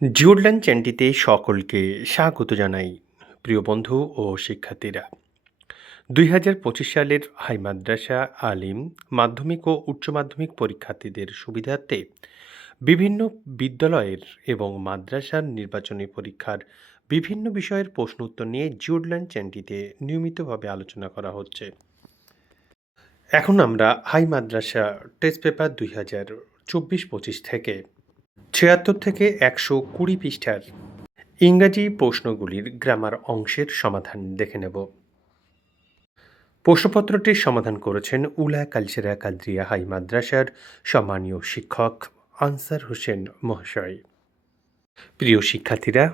জিওডল্যান্ড চ্যানেলটিতে সকলকে স্বাগত জানাই, প্রিয় বন্ধু ও শিক্ষার্থীরা। দুই হাজার পঁচিশ সালের হাই মাদ্রাসা আলিম মাধ্যমিক ও উচ্চ মাধ্যমিক পরীক্ষার্থীদের সুবিধার্থে বিভিন্ন বিদ্যালয়ের এবং মাদ্রাসার নির্বাচনী পরীক্ষার বিভিন্ন বিষয়ের প্রশ্ন উত্তর নিয়ে জিওডল্যান্ড চ্যানেলটিতে নিয়মিতভাবে আলোচনা করা হচ্ছে। এখন আমরা হাই মাদ্রাসা টেস্ট পেপার দুই হাজার চব্বিশ পঁচিশ থেকে ছিয়াত্তর থেকে একশো কুড়ি পৃষ্ঠার ইংরাজি প্রশ্নগুলির গ্রামার অংশের সমাধান দেখে নেব। প্রশ্নপত্রটির সমাধান করেছেন উলা কালসেরা কালদ্রিয়া হাই মাদ্রাসার সম্মানীয় শিক্ষক আনসার হোসেন মহাশয়। প্রিয় শিক্ষার্থীরা,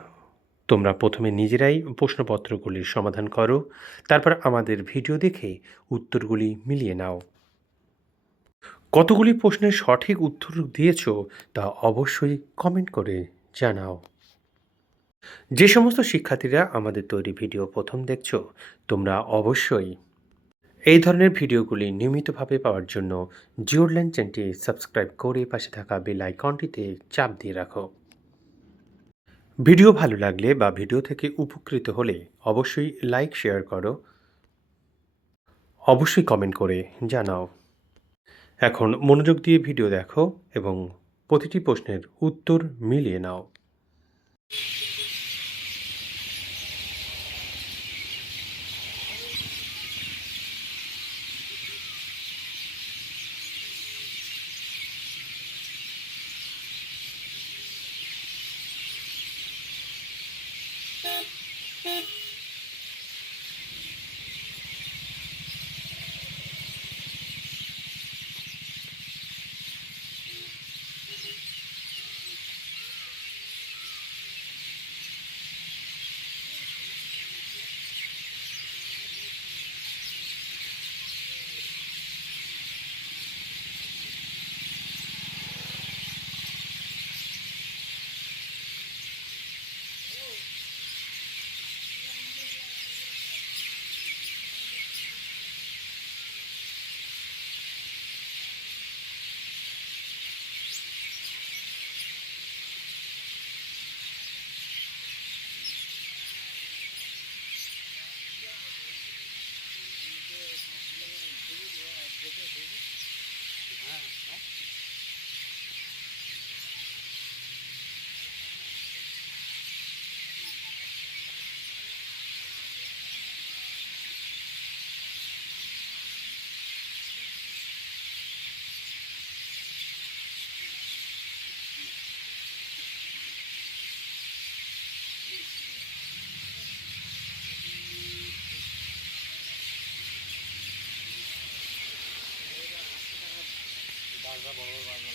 তোমরা প্রথমে নিজেরাই প্রশ্নপত্রগুলির সমাধান করো, তারপর আমাদের ভিডিও দেখে উত্তরগুলি মিলিয়ে নাও। কতগুলি প্রশ্নের সঠিক উত্তর দিয়েছ তা অবশ্যই কমেন্ট করে জানাও। যে সমস্ত শিক্ষার্থীরা আমাদের তৈরি ভিডিও প্রথম দেখছ, তোমরা অবশ্যই এই ধরনের ভিডিওগুলি নিয়মিতভাবে পাওয়ার জন্য জিওরল্যান্ড চ্যানেলটি সাবস্ক্রাইব করে পাশে থাকা বেল আইকনটিতে চাপ দিয়ে রাখো। ভিডিও ভালো লাগলে বা ভিডিও থেকে উপকৃত হলে অবশ্যই লাইক, শেয়ার করো। অবশ্যই কমেন্ট করে জানাও। এখন মনোযোগ দিয়ে ভিডিও দেখো এবং প্রতিটি প্রশ্নের উত্তর মিলিয়ে নাও। Yeah. Huh? বাজা বড় বাজা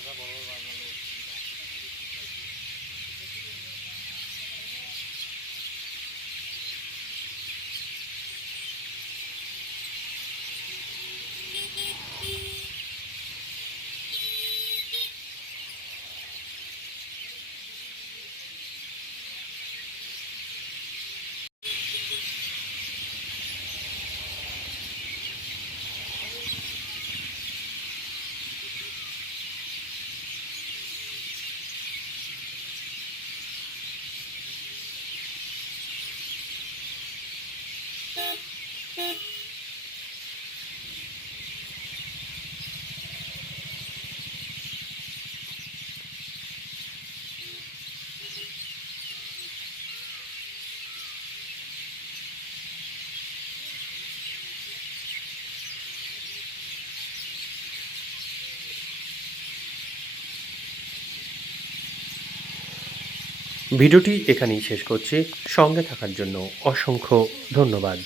আসবা বড় ভিডিওটি এখানেই শেষ করছি। সঙ্গে থাকার জন্য অসংখ্য ধন্যবাদ।